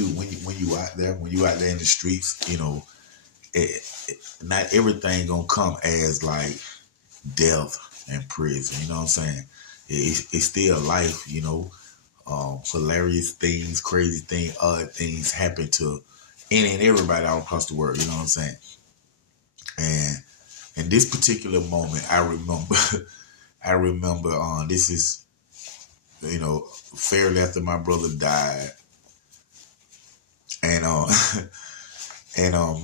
when you out there in the streets, not everything gonna come as like death and prison. You know what I'm saying? It's still life. Hilarious things, crazy things, odd things happen to any and everybody all across the world. You know what I'm saying? And in this particular moment, I remember, this is, fairly after my brother died, and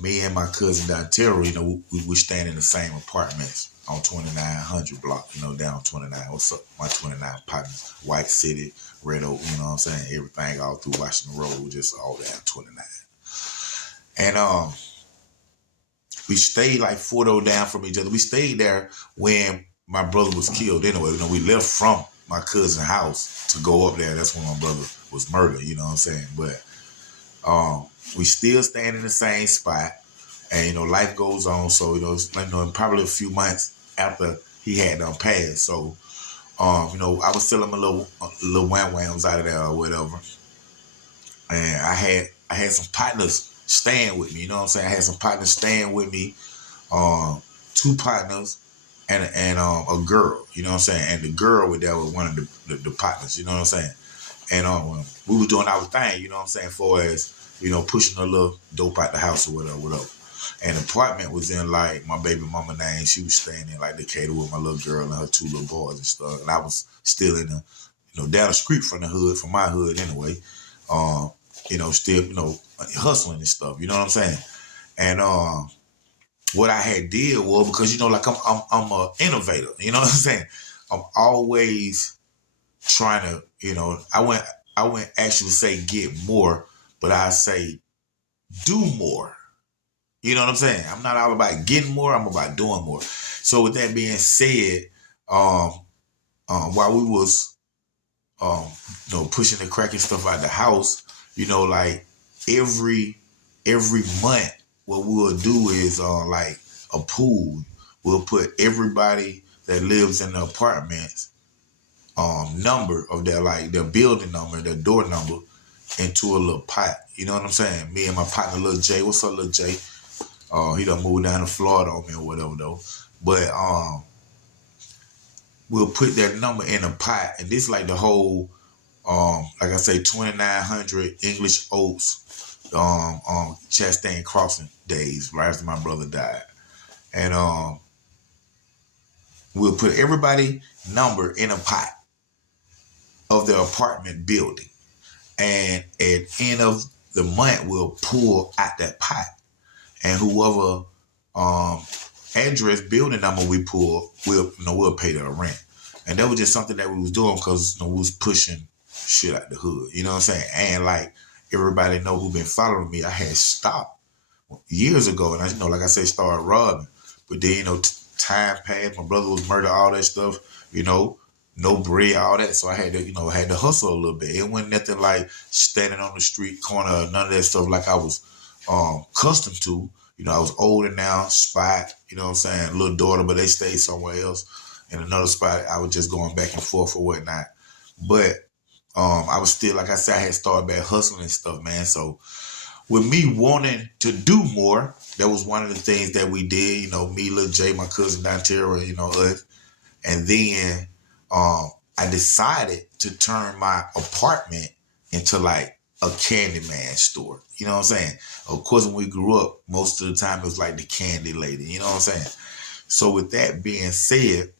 me and my cousin Dontero, we were staying in the same apartments on 2900 block, down 29. What's up, my 29 partners? White City, Red Oak, you know what I'm saying? Everything all through Washington Road, just all down 29. And we stayed like 4 doors down from each other. We stayed there when my brother was killed anyway. We left from my cousin's house to go up there. That's when my brother was murdered, you know what I'm saying? But we still stand in the same spot, and life goes on. So probably a few months after he had passed. So I was selling my little wham-whams out of there or whatever, and I had some partners staying with me. You know what I'm saying? I had some partners staying with me, 2 partners and a girl. You know what I'm saying? And the girl was there with one of the partners. You know what I'm saying? And we were doing our thing. You know what I'm saying? For as pushing a little dope out the house or whatever. And the apartment was in like my baby mama name. She was staying in like Decatur with my little girl and her 2 little boys and stuff. And I was still in the, down the street from the hood, from my hood anyway. Still, hustling and stuff. You know what I'm saying? And what I had did was, because like I'm an innovator. You know what I'm saying? I'm always trying to, I wouldn't actually say get more, but I say do more. You know what I'm saying? I'm not all about getting more. I'm about doing more. So with that being said, while we was, pushing the crack and stuff out the house, like every month, what we'll do is like a pool. We'll put everybody that lives in the apartments number of their building number, their door number, into a little pot. You know what I'm saying? Me and my partner, Lil Jay. What's up, Lil Jay? He done moved down to Florida on me or whatever though. But we'll put that number in a pot, and this like the whole, like I say, 2900 English Oaks, Chastain Crossing days, right after my brother died. And we'll put everybody number in a pot of the apartment building. And at the end of the month, we'll pull out that pot. And whoever address, building number we pull, we'll pay their rent. And that was just something that we was doing because we was pushing shit out the hood. You know what I'm saying? And like everybody know who been following me, I had stopped years ago. And I, like I said, started robbing. But then, time passed. My brother was murdered, all that stuff, no bread, all that. So I had to, had to hustle a little bit. It wasn't nothing like standing on the street corner, none of that stuff like I was accustomed to. I was older now, spot, what I'm saying, little daughter, but they stayed somewhere else in another spot. I was just going back and forth or whatnot. But I was still, like I said, I had started back hustling and stuff, man. So with me wanting to do more, that was one of the things that we did, me, Lil Jay, my cousin Dontero, us. And then I decided to turn my apartment into like a Candyman store. You know what I'm saying? Of course, when we grew up, most of the time it was like the candy lady. You know what I'm saying? So with that being said,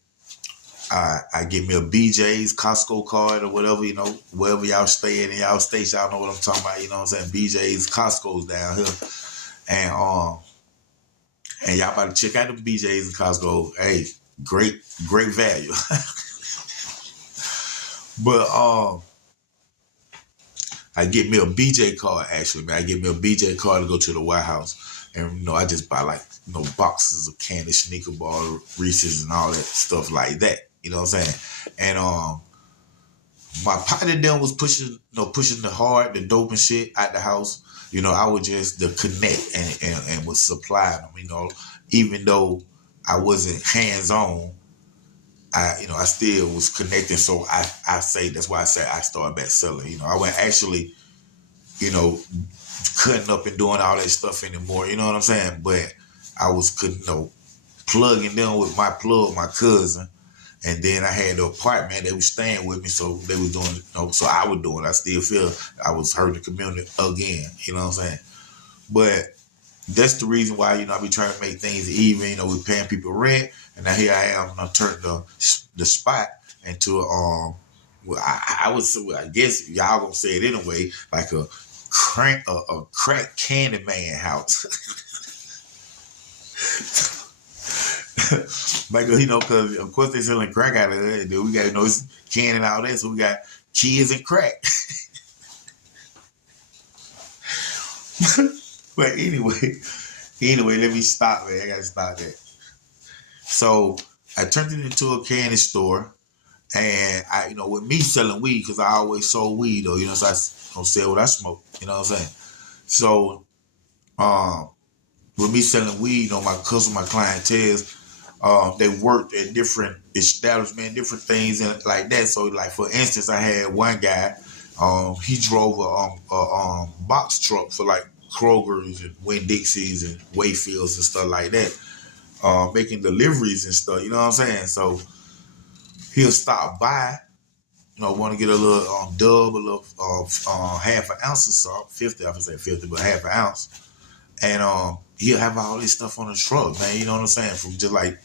I get me a BJ's Costco card or whatever, wherever y'all stay in y'all states, y'all know what I'm talking about. You know what I'm saying? BJ's, Costco's down here. And y'all about to check out the BJ's and Costco. Hey, great value. But I get me a BJ card, actually, man. I get me a BJ card to go to the White House. And, I just buy like, boxes of candy, Snicker bar, Reese's and all that stuff like that. You know what I'm saying? And my partner then was pushing the hard, the dope and shit out the house. I would just connect and was supplying them, even though I wasn't hands-on, I still was connecting. So I say, that's why I say I started back selling. I went actually you know, cutting up and doing all that stuff anymore. You know what I'm saying? But I was, plugging them with my plug, my cousin. And then I had the apartment that was staying with me, so they was doing, so I was doing. I still feel I was hurting the community again. You know what I'm saying? But that's the reason why, I be trying to make things even. We paying people rent, and now here I am. I turned the spot into well, I guess y'all gonna say it anyway, like a crack candy man house. Like, because of course they selling crack out of there. We got, it's candy and all that, so we got kids and crack. But anyway, let me stop, man. I gotta stop that. So I turned it into a candy store, and I, with me selling weed, because I always sold weed though, so I don't sell what I smoke. You know what I'm saying? So, with me selling weed, my customer, my clientele, they worked at different establishments, different things and like that. So, like for instance, I had one guy, he drove a box truck for like Kroger's and Winn-Dixie's and Wayfields and stuff like that, making deliveries and stuff. You know what I'm saying? So he'll stop by, want to get a little dub, a little half an ounce or something, 50. I would say 50, but half an ounce. And he'll have all this stuff on the truck, man. You know what I'm saying? From just like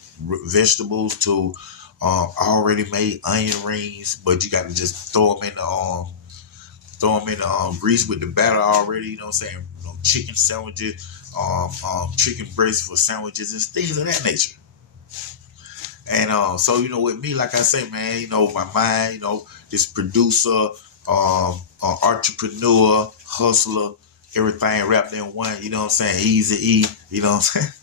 vegetables to already made onion rings, but you got to just throw them in the grease with the batter already. You know what I'm saying? Chicken sandwiches, chicken breasts for sandwiches and things of that nature. And so with me, like I say, man, my mind, this producer, entrepreneur, hustler, everything wrapped in one. You know what I'm saying? Easy E. You know what I'm saying?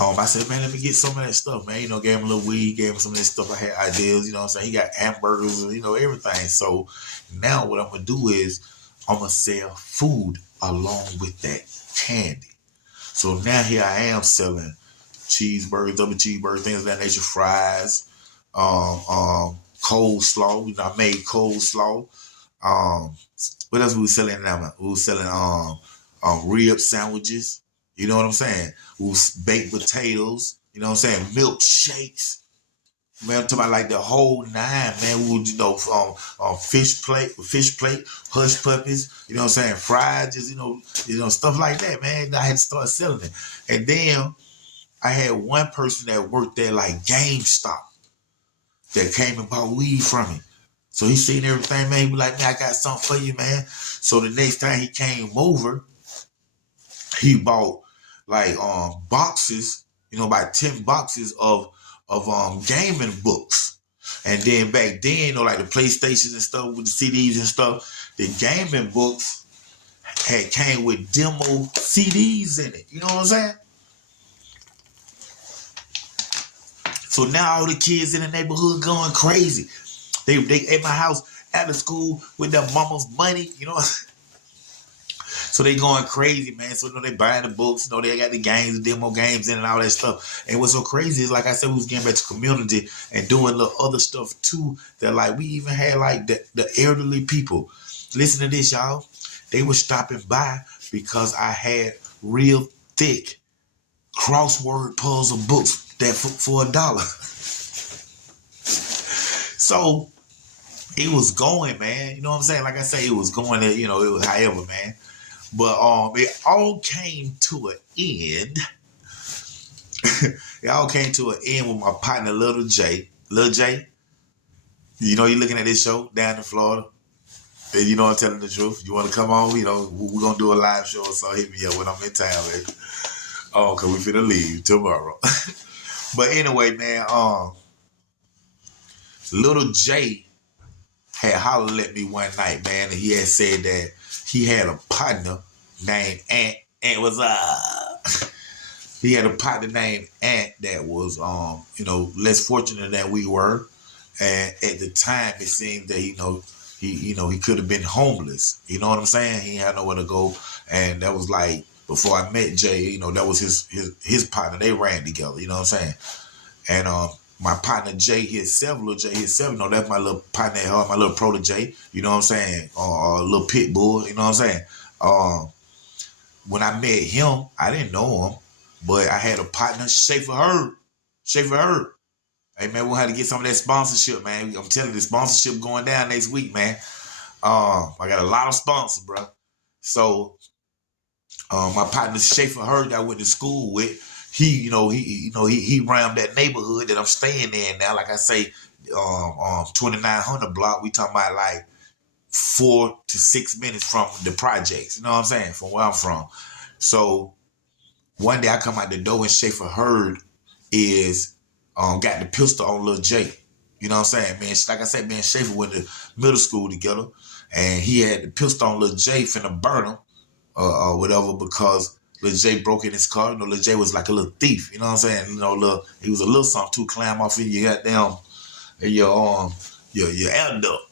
I said, man, let me get some of that stuff, man. Gave him a little weed, gave him some of that stuff. I had ideas, you know what I'm saying? He got hamburgers, everything. So now what I'm going to do is I'm going to sell food along with that candy. So now here I am selling cheeseburgers, double cheeseburgers, things of that nature, fries, coleslaw. I made coleslaw. What else we was selling now? We was selling rib sandwiches. You know what I'm saying? We was baked potatoes. You know what I'm saying? Milkshakes. Man, I'm talking about like the whole nine, man. We would, fish plate, hush puppies, you know what I'm saying? Fries, just, stuff like that, man. I had to start selling it. And then I had one person that worked there like GameStop that came and bought weed from me. So he seen everything, man. He be like, man, I got something for you, man. So the next time he came over, he bought like boxes, about 10 boxes of gaming books. And then back then, like the PlayStations and stuff with the CDs and stuff, the gaming books came with demo CDs in it. You know what I'm saying? So now all the kids in the neighborhood going crazy. They at my house after school with their mama's money, So they going crazy, man. So they buying the books, they got the games, the demo games in and all that stuff. And what's so crazy is, like I said, we was getting back to community and doing the other stuff too. That like we even had like the elderly people. Listen to this, y'all. They were stopping by because I had real thick crossword puzzle books that for $1. So it was going, man. You know what I'm saying? Like I say, it was going. It was however, man. But it all came to an end. It all came to an end with my partner, Little J. Little J, you're looking at this show down in Florida. And I'm telling the truth. You want to come on? We're going to do a live show, so hit me up when I'm in town, baby. Because we finna leave tomorrow. But anyway, man, Little J had hollered at me one night, man, and he had said that he had a partner named Ant. Ant was he had a partner named Ant that was less fortunate than we were, and at the time it seemed that he could have been homeless. You know what I'm saying? He had nowhere to go, and that was like before I met Jay. That was his partner. They ran together. You know what I'm saying? And my partner Jay himself, little Jay himself, you know, that's my little partner at heart, my little protege, you know what I'm saying? Little pit bull, you know what I'm saying? When I met him, I didn't know him, but I had a partner, Schaefer Hurd. Schaefer Hurd. Hey man, we'll have to get some of that sponsorship, man. I'm telling you, the sponsorship going down next week, man. I got a lot of sponsors, bro. So my partner Schaefer Hurd that I went to school with, he ran that neighborhood that I'm staying in now. Like I say, 2900 block. We talking about like 4 to 6 minutes from the projects. You know what I'm saying? From where I'm from. So one day I come out the door and Schaefer Hurd is got the pistol on Lil J. You know what I'm saying? Man, like I said, man, Schaefer went to middle school together, and he had the pistol on Lil J finna burn him or whatever because Lil J broke in his car. You know, Lil J was like a little thief. You know what I'm saying? You know, he was a little something to climb off in your goddamn your air duct.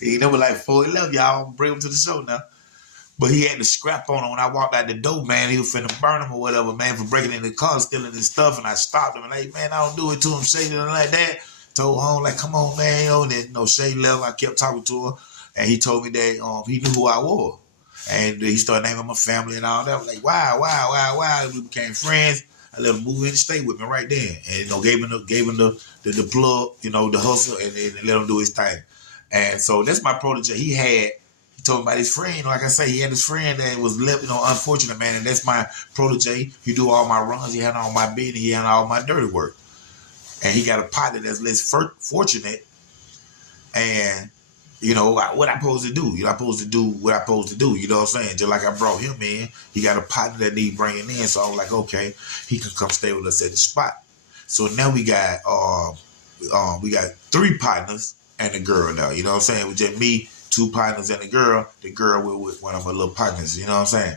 He never like 4'11", y'all. Bring him to the show now. But he had the scrap on him when I walked out the door, man. He was finna burn him or whatever, man, for breaking in the car, stealing his stuff. And I stopped him and like, man, I don't do it to him, Shay, and like that. Told home, like, come on, man. You know, and then, Shay left. I kept talking to him. And he told me that he knew who I was. And he started naming my family and all that. I was like, wow. We became friends. I let him move in and stay with me right then. And, gave him the plug, the hustle, and let him do his thing. And so that's my protege. He told me about his friend. Like I say, he had his friend that was left, unfortunate, man. And that's my protege. He do all my runs. He had all my business. He had all my dirty work. And he got a partner that's less fortunate. And, what I supposed to do? I'm supposed to do what I supposed to do. You know what I'm saying? Just like I brought him in, he got a partner that need bringing in. So I was like, okay, he can come stay with us at the spot. So now we got 3 partners and a girl now. You know what I'm saying? With just me, 2 partners and a girl. The girl with one of my little partners. You know what I'm saying?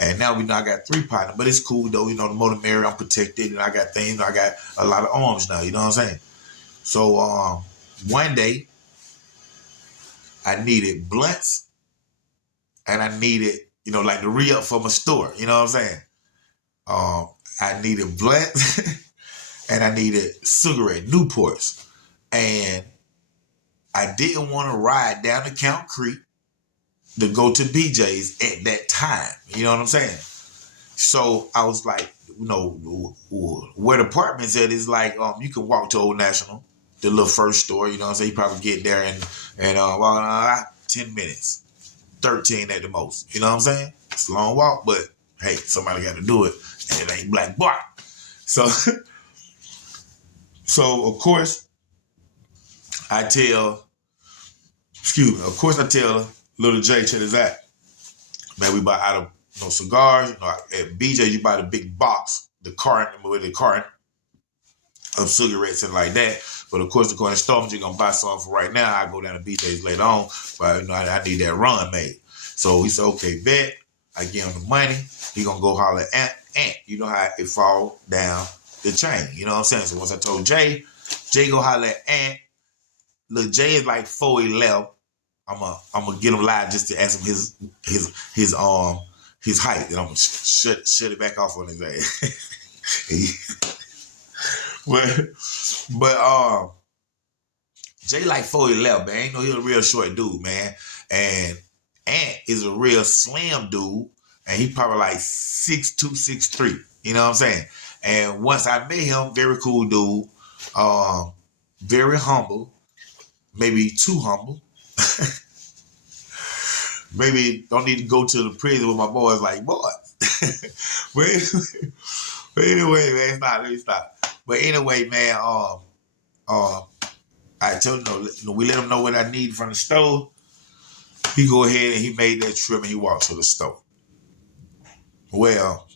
And now I got 3 partners, but it's cool though. The more the merrier. I'm protected, and I got things. I got a lot of arms now. You know what I'm saying? So one day I needed blunts, and I needed like the re-up for my store. You know what I'm saying? I needed blunts, and I needed cigarette Newports, and I didn't want to ride down to Count Creek to go to BJ's at that time. You know what I'm saying? So I was like, where the apartment's at is like, you can walk to Old National, the little first store, you know what I'm saying? You probably get there in 10 minutes, 13 at the most. You know what I'm saying? It's a long walk, but hey, somebody got to do it. And it ain't Black Bart. So, of course, I tell Little J, check this out. Man, we buy out of cigars. At BJ, you buy the big box, the carton of cigarettes and like that. But of course, according to Storms, you're gonna buy something for right now. I go down to BJ's later on, but I need that run made. So he said, okay, bet. I give him the money. He gonna go holler at Ant. You know how it fall down the chain. You know what I'm saying? So once I told Jay go holler at Ant. Look, Jay is like 4'11". I'm gonna get him live just to ask him his height, and I'm gonna shut it back off on his ass. but Jay like 4'11", man. He's a real short dude, man. And Ant is a real slim dude, and he probably like 6'2", 6'3". You know what I'm saying? And once I met him, very cool dude, very humble, maybe too humble. Maybe don't need to go to the prison with my boys like boys. but anyway, man, let me stop. But anyway, man, I told him, we let him know what I need from the store. He go ahead and he made that trip and he walked to the store. Well,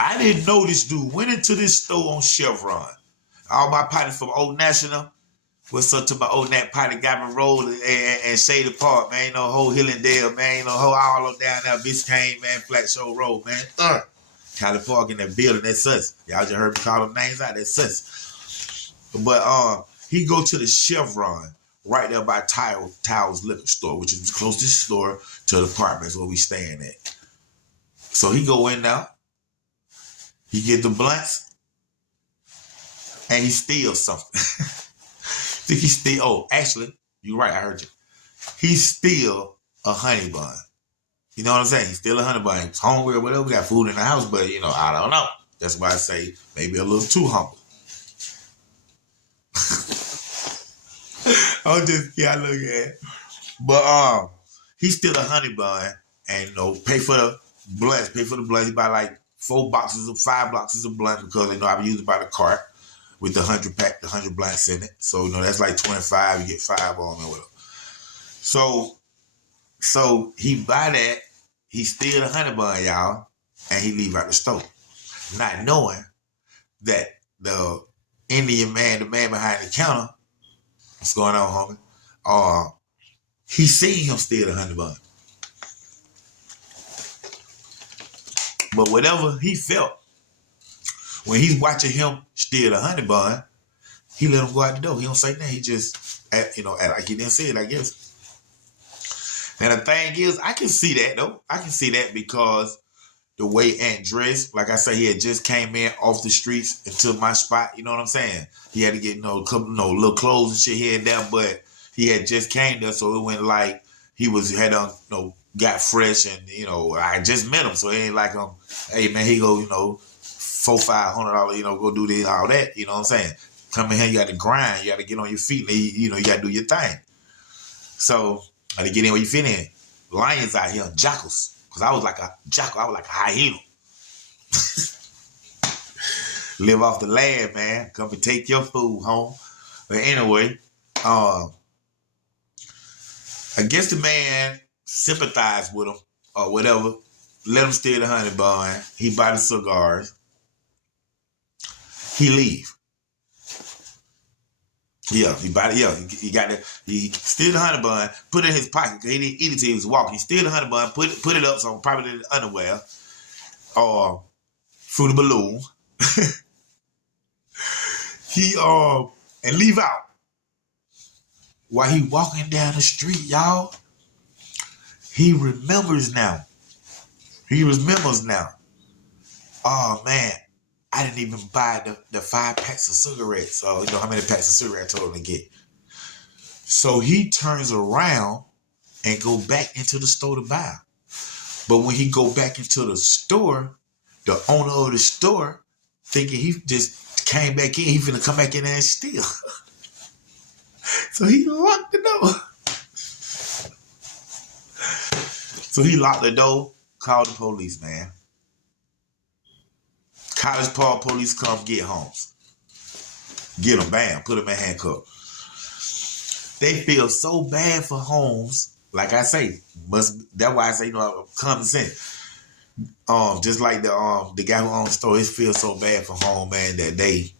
I didn't know this dude went into this store on Chevron. All my partners from Old National. What's up to my old Nat Potty, Gavin Road and Shady Park, man. Whole Hillendale, man. Whole all up down there, Biscayne, man. Flat Show Road, man. Cali Park in that building, that's us. Y'all just heard me call them names out, that's us. But he go to the Chevron right there by Towers Liquor Store, which is the closest store to the apartments where we staying at. So he go in there. He get the blunts. and he steals something. Think he steal? Oh, actually, you're right. I heard you. He steal a honey bun. You know what I'm saying? He steal a honey bun. He's hungry or whatever. We got food in the house, but I don't know. That's why I say maybe a little too hungry. I'm just I look at it. But he steal a honey bun and pay for the blunts. Pay for the blunts. He buy like 5 boxes of blunts because I be using by the cart with the 100 pack, the 100 blunts in it. So that's like 25. You get 5 on it or whatever. So he buy that. He steal the honey bun, y'all, and he leave out the store, not knowing that the Indian man, the man behind the counter, what's going on, homie? He seen him steal the honey bun. But whatever he felt when he's watching him steal the honey bun, he let him go out the door. He don't say nothing. He just, act like he didn't see it, I guess. And the thing is, I can see that, though. I can see that because the way Ant dressed, like I said, he had just came in off the streets into my spot. You know what I'm saying? He had to get, a couple, little clothes and shit here and there, but he had just came there, so it went like he got fresh, and I just met him, so it ain't like hey man, he go, $400-500, go do this, all that. You know what I'm saying? Come in here, you got to grind, you got to get on your feet, and you got to do your thing. So I had to get in where you fit in. Lions out here, jackals, because I was like a jackal, I was like a hyena. Live off the land, man. Come and take your food home. But anyway, I guess the man sympathized with him or whatever. Let him steal the honey bun. He buy the cigars. He leave. Yeah, he bought it. Yeah, he got that. He steal the honey bun, put it in his pocket. He didn't eat it till he was walking. He steal the honey bun, put it up, so probably in the underwear or Fruit Balloon. He and leave out. While he walking down the street, y'all, he remembers now. Oh man, I didn't even buy the 5 packs of cigarettes. So how many packs of cigarettes I told him to get. So he turns around and go back into the store to buy. But when he go back into the store, the owner of the store, thinking he just came back in, he finna come back in there and steal. So he locked the door. So he locked the door, called the police, man. College Park police come get Holmes. Get him, bam, put him in handcuffs. They feel so bad for Holmes. Like I say, that's why I say, common sense. Just like the guy who owns the store, he feels so bad for Holmes, man, that they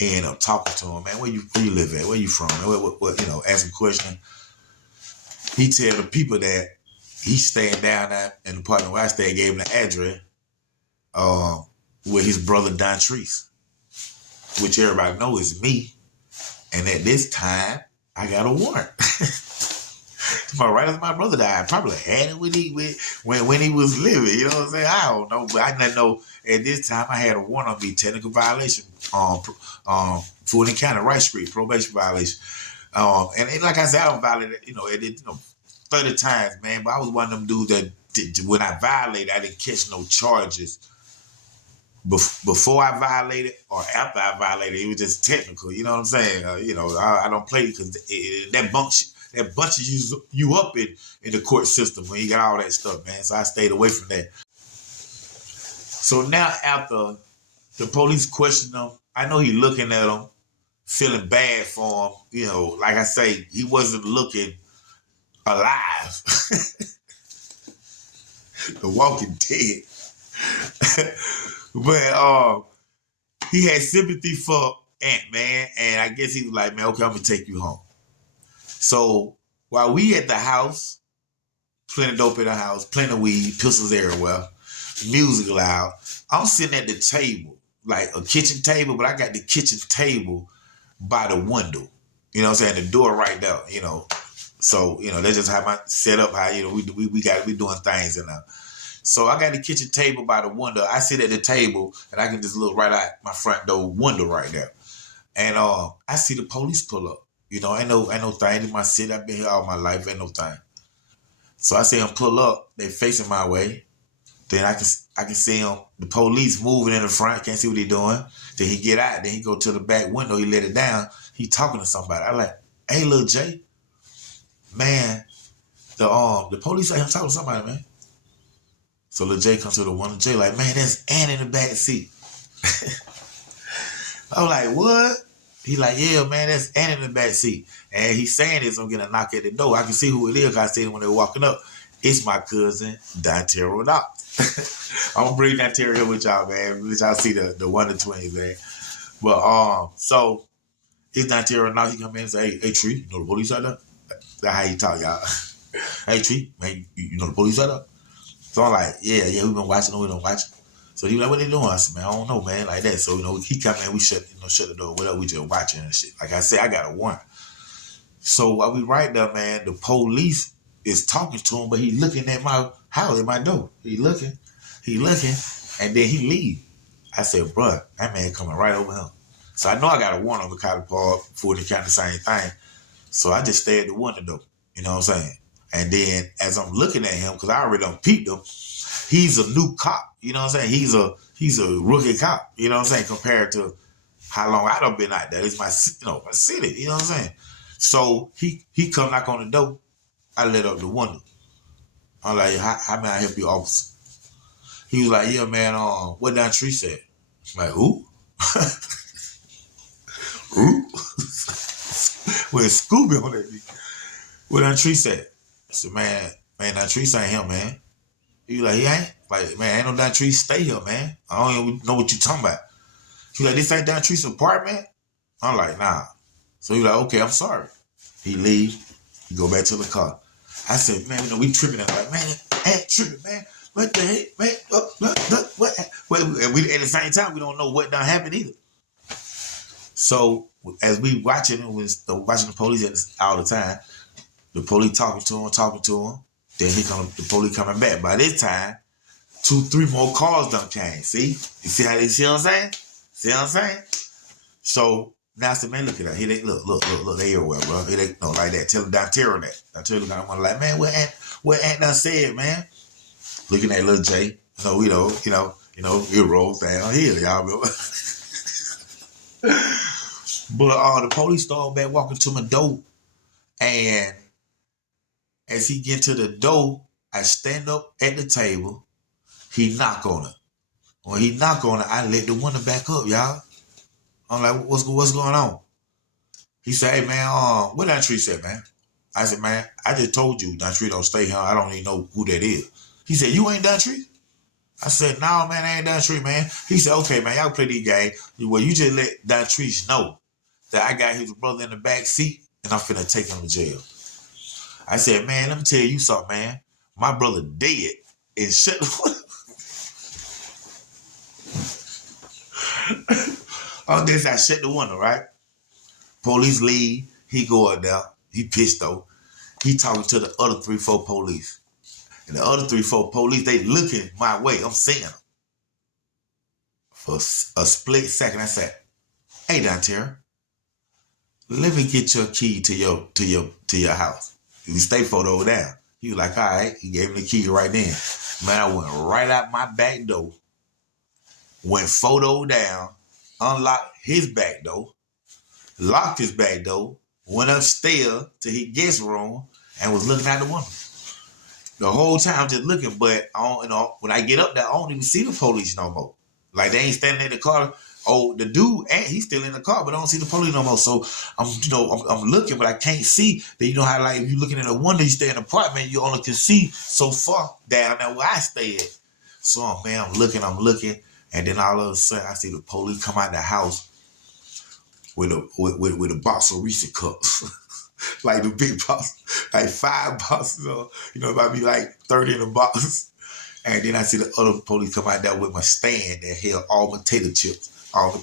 end up talking to him, man. Where you live at? Where you from? What ask him a question. He tell the people that he's staying down at in the apartment where I stay, gave him the address with his brother Don Treese, which everybody knows is me. And at this time, I got a warrant. Right after my brother died, I probably had it when he was living. You know what I'm saying? I don't know, but I didn't know at this time I had a warrant on me, technical violation, Fulton County, Wright Street, probation violation. And like I said, I don't violate it, it did 30 times, man. But I was one of them dudes that when I violated, I didn't catch no charges. Before I violated or after I violated, it was just technical. You know what I'm saying? I don't play because that bunches you up in the court system when you got all that stuff, man. So I stayed away from that. So now after the police questioned him, I know he looking at him, feeling bad for him. Like I say, he wasn't looking alive. The Walking Dead. But he had sympathy for Ant, man, and I guess he was like, man, okay, I'm gonna take you home. So while we at the house, plenty of dope in the house, plenty of weed, pistols everywhere, music loud, I'm sitting at the table, like a kitchen table, but I got the kitchen table by the window. You know what I'm saying? The door right there, So, that's just how my set up, how, we doing things in there. So I got the kitchen table by the window. I sit at the table and I can just look right out my front door window right there. And I see the police pull up. You know, ain't no thing in my city. I've been here all my life, ain't no thing. So I see them pull up, they facing my way. Then I can see him, the police moving in the front, can't see what he doing. Then he get out, then he go to the back window, he let it down, he talking to somebody. I like, hey little Jay, man, the police like him talking to somebody, man. So little Jay comes to the one Jay like, man, there's Ann in the back seat. I was like, what? He like, yeah, man, that's Ann in the back seat. And he's saying this, I'm getting a knock at the door. I can see who it is. I see it when they're walking up. It's my cousin, Dontario Knox. I'm gonna bring Dontario here with y'all, man. Let y'all see the Wonder Twins, man. But so it's Dontario Knox. He come in and say, hey Tree, you know the police out there? That's how he talk, y'all. Hey Tree, man, you know the police out there? So I'm like, yeah, we've been watching, So he was like, what they doing? I said, man, I don't know, man, like that. So, he come in, we shut the door, whatever, we just watching and shit. Like I said, I got a warrant. So while we right there, man, the police is talking to him, but he looking at my house, at my door. He looking, and then he leave. I said, bruh, that man coming right over him. So I know I got a warrant over College Park for the kind of same thing. So I just stay at the window though. You know what I'm saying? And then as I'm looking at him, because I already done peeped him, he's a new cop. You know what I'm saying? He's a rookie cop. You know what I'm saying? Compared to how long I done been out there. It's my city. You know what I'm saying? So he come knock on the door. I let up the window. I'm like, how may I help you, officer? He was like, yeah, man, what that tree said? I'm like, who? Who? With Scooby on that. What that tree said? I said, man, that tree ain't him, man. He was like, he ain't? Like, man, ain't no that tree stay here, man. I don't even know what you talking about. He was like, this ain't that tree's apartment? I'm like, nah. So he was like, okay, I'm sorry. He leave. He go back to the car. I said, man, we tripping. I'm like, man, ain't tripping, man. What the heck, man? What? And we at the same time, we don't know what done happened either. So as we watching the police all the time, the police talking to him. Then the police coming back. By this time, 2-3 more cars done came. See? You see what I'm saying? See what I'm saying? So now I said, man, look at that. He they look, they everywhere, bro. He they like that. Tell him Dontario that. Dontario kind of like, man, what Aunt done said, man? Looking at little Jay. It rolls down here, y'all remember? But the police started back walking to my door, and as he get to the door, I stand up at the table. He knock on it. When he knock on it, I let the window back up, y'all. I'm like, what's going on? He said, hey, man, what that tree said, man? I said, man, I just told you that tree don't stay here. I don't even know who that is. He said, you ain't that tree? I said, no, man, I ain't that tree, man. He said, okay, man, y'all play these games. Well, you just let that tree know that I got his brother in the back seat and I'm finna take him to jail. I said, man, let me tell you something, man. My brother dead and shut the on this, I shut the window, right? Police leave. He go up there. He pissed though. He talking to the other 3-4 police. And the other 3-4 police, they looking my way. I'm seeing them. For a split second, I said, hey, Dontario, let me get your key to your house. You stay photo down. He was like, all right. He gave me the key right then. Man, I went right out my back door, went photo down, unlocked his back door, locked his back door, went upstairs to his guest room, and was looking out the window. The whole time I'm just looking, but when I get up there, I don't even see the police no more. Like they ain't standing in the car. Oh, the dude, he's still in the car, but I don't see the police no more. So I'm looking, but I can't see. That you know how like if you're looking at a window, you stay in an apartment, you only can see so far down there where I stay at. So man, I'm looking, and then all of a sudden I see the police come out the house with a box of Reese cups. Like the big box, like 5 boxes, it might be like 30 in a box. And then I see the other police come out there with my stand that held all potato chips on them.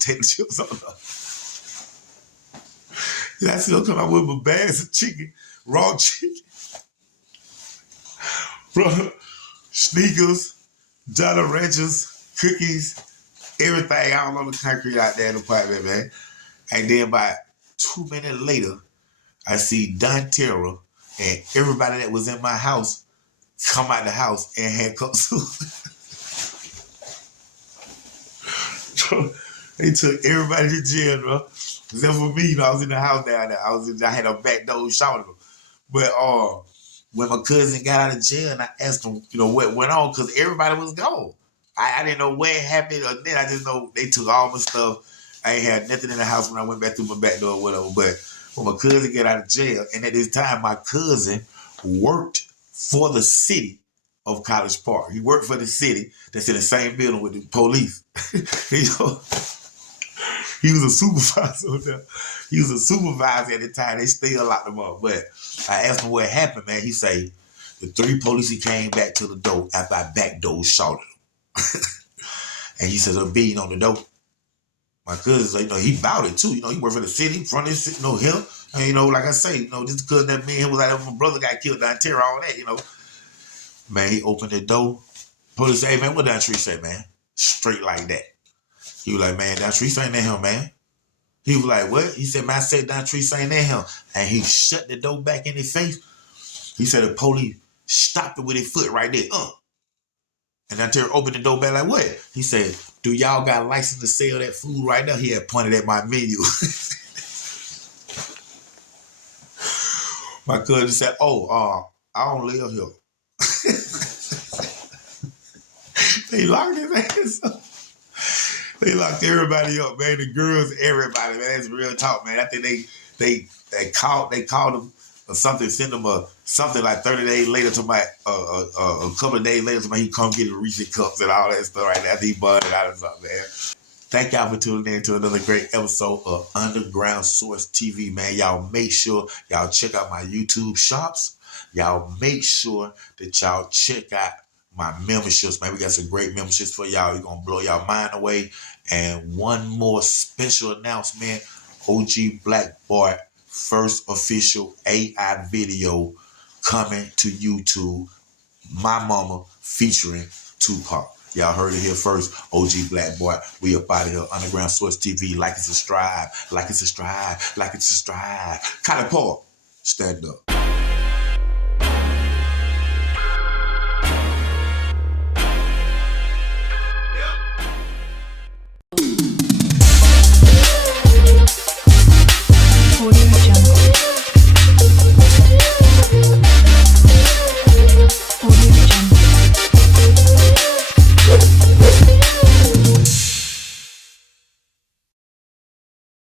And I see them come out with my bags of chicken, raw chicken, sneakers, Jolly Ranchers, cookies, everything all on the concrete out there in the apartment, man. And then about 2 minutes later, I see Donterra and everybody that was in my house come out the house and handcuffs. They took everybody to jail, bro. Except for me, I was in the house down there. I had a back door shouting them. But when my cousin got out of jail and I asked him, what went on, because everybody was gone. I didn't know what happened or then. I just know they took all my stuff. I ain't had nothing in the house when I went back through my back door or whatever. But when my cousin got out of jail, and at this time my cousin worked for the city of College Park. He worked for the city that's in the same building with the police. He was a supervisor there. He was a supervisor at the time. They still locked him up. But I asked him what happened, man. He say the 3 police came back to the door after I back door shot him. And he says, I'm beating on the door. My cousin said, he bought it too. He worked for the city, front of the city, him. And, like I say, just because that man was like, my brother got killed down there, all that, Man, he opened the door. Police said, hey, man, what Dontrese say, man? Straight like that. He was like, man, Dontrese ain't that him, man. He was like, what? He said, man, I said Dontrese ain't that him. And he shut the door back in his face. He said the police stopped it with his foot right there. And Dontrese opened the door back like, what? He said, do y'all got a license to sell that food right now? He had pointed at my menu. My cousin said, I don't live here. They locked his ass up. They locked everybody up, man. The girls, everybody, man. That's real talk, man. I think they called him or something, sent him something like 30 days later to my a couple of days later to my he come get the Reese's cups and all that stuff right now. He buzzed out and something, man. Thank y'all for tuning in to another great episode of Underground Source TV, man. Y'all make sure y'all check out my YouTube shops. Y'all make sure that y'all check out my memberships, man. We got some great memberships for y'all. We're going to blow y'all mind away. And one more special announcement. OG Black Boy first official AI video coming to YouTube. My Mama featuring Tupac. Y'all heard it here first. OG Black Boy. We up out of here. Underground Source TV. Like and subscribe. Like and subscribe. Like and subscribe. College Park. Stand up. Audio